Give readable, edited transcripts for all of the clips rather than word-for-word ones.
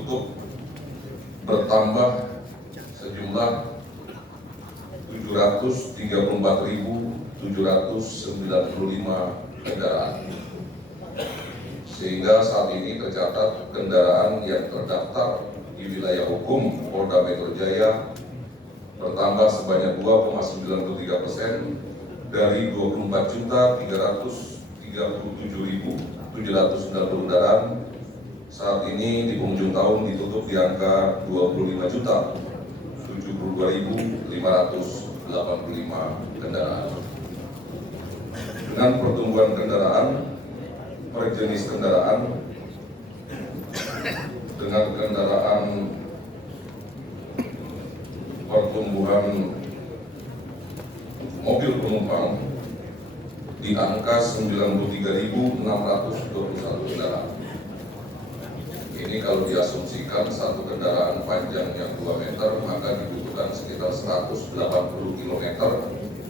ditutup bertambah sejumlah 734.795 kendaraan. Sehingga saat ini tercatat kendaraan yang terdaftar di wilayah hukum Polda Metro Jaya bertambah sebanyak 2,93% dari 24.337.790 kendaraan. Saat ini di penghujung tahun ditutup di angka 25.072.585 kendaraan. Dengan pertumbuhan kendaraan per jenis kendaraan, dengan kendaraan pertumbuhan mobil penumpang di angka 93.621 kendaraan. Ini kalau diasumsikan satu kendaraan panjangnya 2 meter, maka dibutuhkan sekitar 180 km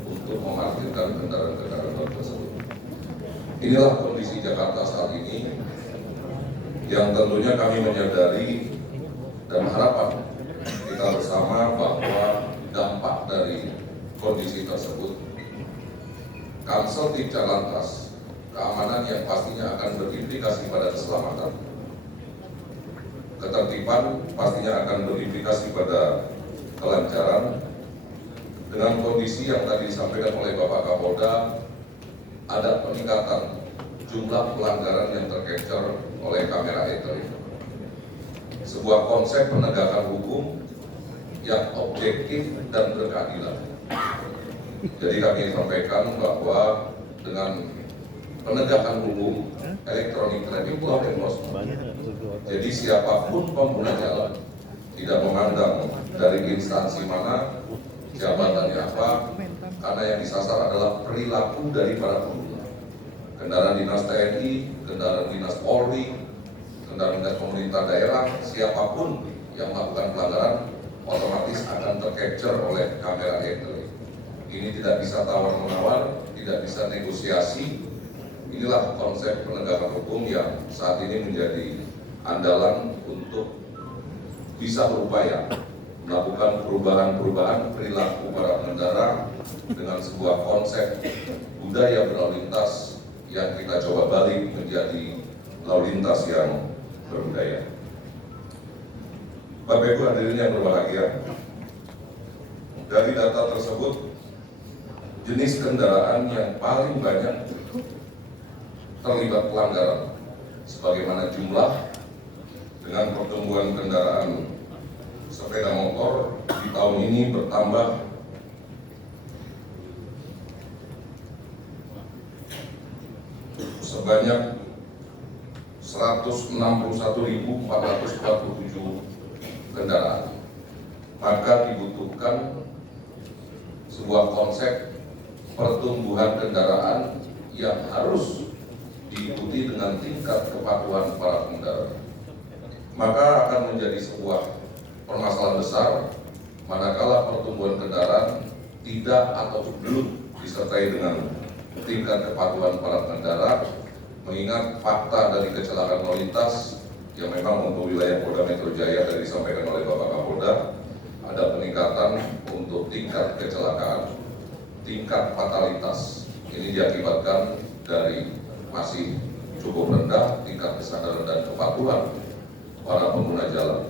untuk memarkirkan kendaraan-kendaraan tersebut. Inilah kondisi Jakarta saat ini yang tentunya kami menyadari dan harapan kita bersama bahwa dampak dari kondisi tersebut, Kamsel Tipca Lantas, keamanan yang pastinya akan berimplikasi pada keselamatan, ketertiban pastinya akan berimplikasi pada kelancaran. Dengan kondisi yang tadi disampaikan oleh Bapak Kapolda, ada peningkatan jumlah pelanggaran yang tercapture oleh kamera etele. Sebuah konsep penegakan hukum yang objektif dan berkeadilan. Jadi kami sampaikan bahwa dengan penegakan hukum, electronic traffic law enforcement, jadi siapapun pengguna jalan, tidak memandang dari instansi mana, jabatannya apa, karena yang disasar adalah perilaku dari para pengguna. Kendaraan dinas TNI, kendaraan dinas Polri, kendaraan dinas pemerintah daerah, siapapun yang melakukan pelanggaran otomatis akan tercapture oleh kamera etele. Ini tidak bisa tawar-menawar, tidak bisa negosiasi. Inilah konsep penegakan hukum yang saat ini menjadi andalan untuk bisa berupaya melakukan perubahan-perubahan perilaku para pengendara dengan sebuah konsep budaya berlalu lintas yang kita coba balik menjadi lalu lintas yang berbudaya. Bapak Ibu hadirin yang berbahagia, dari data tersebut, jenis kendaraan yang paling banyak terlibat pelanggaran sebagaimana jumlah dengan pertumbuhan kendaraan sepeda motor di tahun ini bertambah sebanyak 161.447 kendaraan. Maka dibutuhkan sebuah konsep pertumbuhan kendaraan yang harus diikuti dengan tingkat kepatuhan para pengendara. Maka akan menjadi sebuah permasalahan besar manakala pertumbuhan kendaraan tidak atau belum disertai dengan tingkat kepatuhan para pengendara, mengingat fakta dari kecelakaan lalu lintas yang memang untuk wilayah Polda Metro Jaya tadi disampaikan oleh Bapak Kapolda, ada peningkatan untuk tingkat kecelakaan, tingkat fatalitas. Ini diakibatkan dari masih cukup rendah tingkat kesadaran dan kepatuhan para pengguna jalan.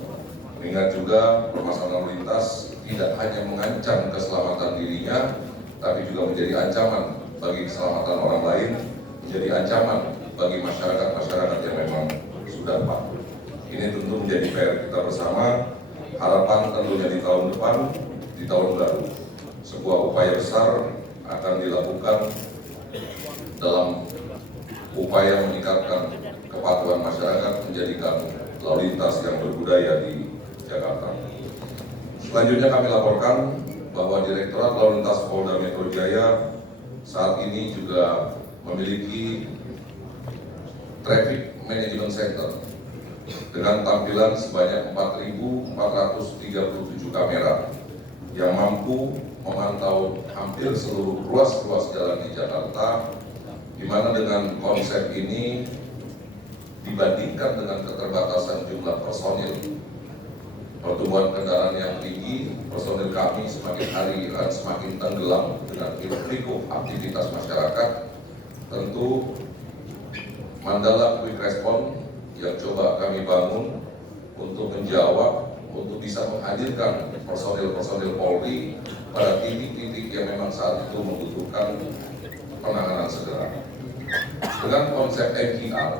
Mengingat juga permasalahan lalu lintas tidak hanya mengancam keselamatan dirinya, tapi juga menjadi ancaman bagi keselamatan orang lain, menjadi ancaman bagi masyarakat yang memang sudah patuh. Ini tentu menjadi PR kita bersama. Harapan tentunya di tahun depan, di tahun baru, sebuah upaya besar akan dilakukan dalam upaya meningkatkan kepatuhan masyarakat, menjadikan lalu lintas yang berbudaya di Jakarta. Selanjutnya kami laporkan bahwa Direktorat Lalu Lintas Polda Metro Jaya saat ini juga memiliki Traffic Management Center dengan tampilan sebanyak 4.437 kamera yang mampu memantau hampir seluruh ruas-ruas jalan di Jakarta, di mana dengan konsep ini dibandingkan dengan keterbatasan jumlah personil, pertumbuhan kendaraan yang tinggi, personil kami semakin hari semakin tenggelam dengan hiruk-pikuk aktivitas masyarakat. Tentu Mandala Quick Response yang coba kami bangun untuk menjawab, untuk bisa menghadirkan personil-personil Polri pada titik-titik yang memang saat itu membutuhkan penanganan segera. Dengan konsep NKR,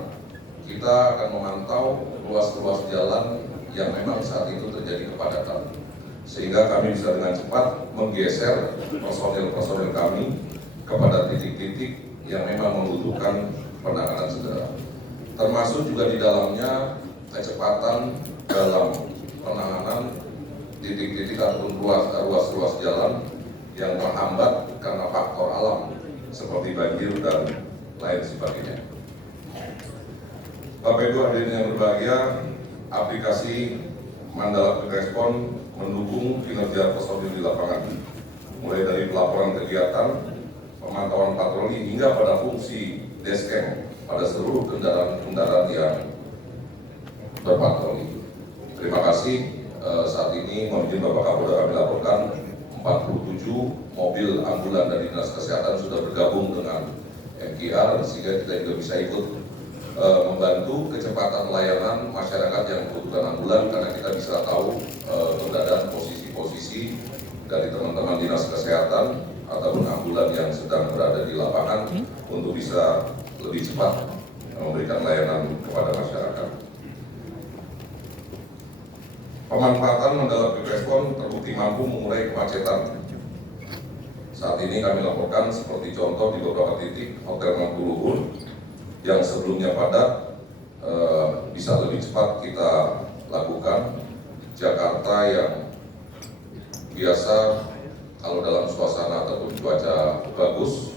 kita akan memantau ruas-ruas jalan yang memang saat itu terjadi kepadatan, sehingga kami bisa dengan cepat menggeser personil-personil kami kepada titik-titik yang memang membutuhkan penanganan segera. Termasuk juga di dalamnya kecepatan dalam penanganan titik-titik ataupun ruas-ruas jalan yang terhambat karena faktor alam seperti banjir dan lain sebagainya. Bapak Ibu hadirin yang berbahagia, aplikasi Mandala Quick Response mendukung kinerja personil di lapangan, mulai dari pelaporan kegiatan, pemantauan patroli hingga pada fungsi deskcam pada seluruh kendaraan yang berpatroli. Terima kasih. Saat ini mohon izin Bapak Kapolda kami laporkan 47 mobil ambulan dari Dinas Kesehatan sudah bergabung dengan NKR, sehingga kita juga bisa ikut membantu kecepatan layanan masyarakat yang membutuhkan ambulan, karena kita bisa tahu keberadaan posisi-posisi dari teman-teman Dinas Kesehatan ataupun ambulan yang sedang berada di lapangan untuk bisa lebih cepat memberikan layanan kepada masyarakat. Pemanfaatan Mandala Quick Response terbukti mampu mengurai kemacetan. Saat ini kami laporkan seperti contoh di beberapa titik Hotel Mampu Luhur yang sebelumnya padat bisa lebih cepat kita lakukan. Jakarta yang biasa kalau dalam suasana ataupun cuaca bagus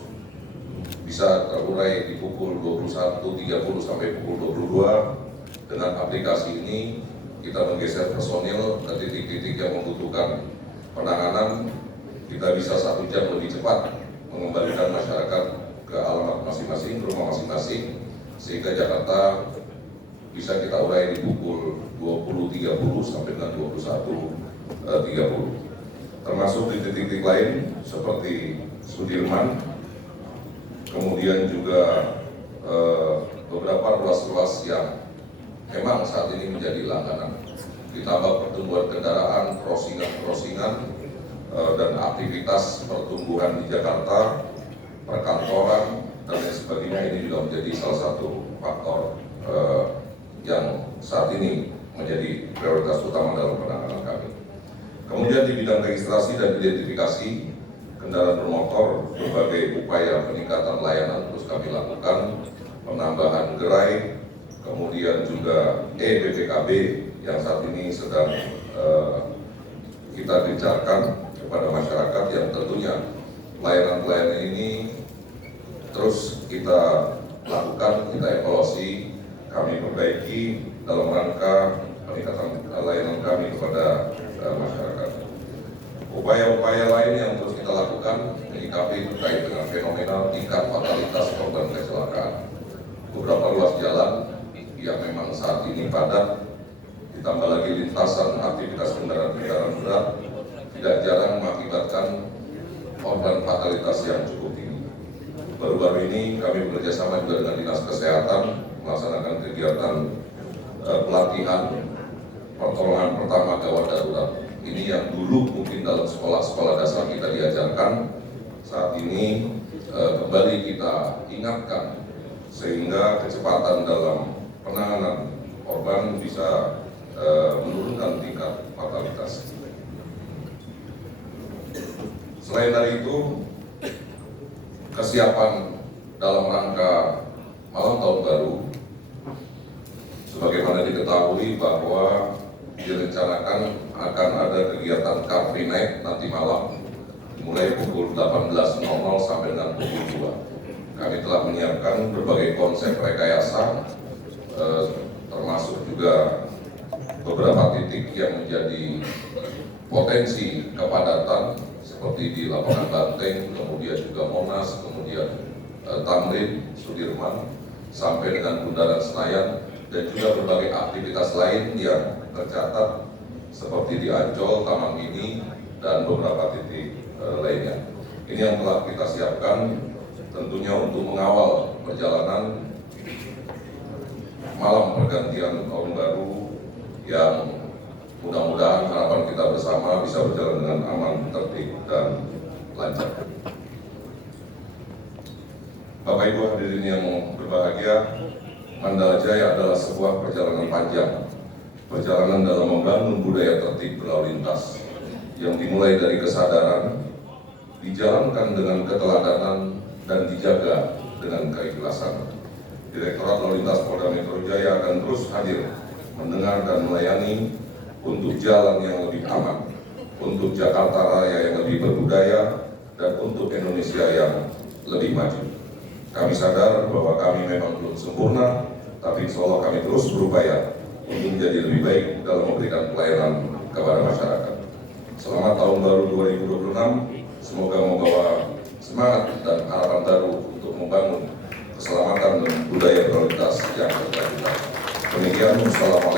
bisa terurai di pukul 21.30 sampai pukul 22. Dengan aplikasi ini kita menggeser personil ke titik-titik yang membutuhkan penanganan. Kita bisa 1 jam lebih cepat mengembalikan masyarakat ke alamat masing-masing, ke rumah masing-masing, sehingga Jakarta bisa kita urai di pukul 20.30 sampai dengan 21.30. Termasuk di titik-titik lain seperti Sudirman, kemudian juga beberapa ruas-ruas yang memang saat ini menjadi langganan. Ditambah pertumbuhan kendaraan, crossingan, dan aktivitas pertumbuhan di Jakarta, perkantoran, dan lain sebagainya, ini juga menjadi salah satu faktor yang saat ini menjadi prioritas utama dalam penanganan kami. Kemudian di bidang registrasi dan identifikasi kendaraan bermotor, berbagai upaya peningkatan layanan terus kami lakukan, penambahan gerai, kemudian juga BPKB yang saat ini sedang kita gencarkan kepada masyarakat, yang tentunya pelayanan-pelayanan ini terus kita lakukan, kita evaluasi, kami perbaiki dalam rangka peningkatan layanan kami kepada masyarakat. Upaya-upaya lain yang terus kita lakukan menyikapi terkait dengan fenomena tingkat fatalitas korban kecelakaan. Beberapa ruas jalan yang memang saat ini padat, ditambah lagi lintasan aktivitas kendaraan-kendaraan berat, tidak jarang mengakibatkan korban fatalitas yang cukup tinggi. Baru-baru ini kami bekerjasama juga dengan Dinas Kesehatan melaksanakan kegiatan pelatihan pertolongan pertama gawat darurat. Ini yang dulu mungkin dalam sekolah-sekolah dasar kita diajarkan, saat ini kembali kita ingatkan sehingga kecepatan dalam penanganan korban bisa menurunkan tingkat fatalitas. Selain dari itu, kesiapan dalam rangka malam tahun baru, sebagaimana diketahui bahwa direncanakan akan ada kegiatan Car Free Night nanti malam mulai pukul 18.00 sampai dengan pukul 2. Kami telah menyiapkan berbagai konsep rekayasa, termasuk juga beberapa titik yang menjadi potensi kepadatan seperti di lapangan Banteng, kemudian juga Monas, kemudian Tamrin, Sudirman, sampai dengan Bundaran Senayan, dan juga berbagai aktivitas lain yang tercatat seperti di Ancol, Taman Mini, dan beberapa titik lainnya. Ini yang telah kita siapkan tentunya untuk mengawal perjalanan malam pergantian tahun baru yang mudah-mudahan harapan kita bersama bisa berjalan dengan aman, tertib, dan lancar. Bapak Ibu hadirin yang berbahagia, Mandala Jaya adalah sebuah perjalanan panjang, perjalanan dalam membangun budaya tertib berlalu lintas yang dimulai dari kesadaran, dijalankan dengan keteladanan, dan dijaga dengan keikhlasan. Direktorat Lalu Lintas Polda Metro Jaya akan terus hadir mendengar dan melayani untuk jalan yang lebih aman, untuk Jakarta Raya yang lebih berbudaya, dan untuk Indonesia yang lebih maju. Kami sadar bahwa kami memang belum sempurna, tapi insya Allah kami terus berupaya untuk menjadi lebih baik dalam memberikan pelayanan kepada masyarakat. Selamat Tahun Baru 2026, semoga membawa semangat dan harapan baru untuk membangun keselamatan dan budaya berlalu lintas yang berkelanjutan. Demikian, wassalamualaikum.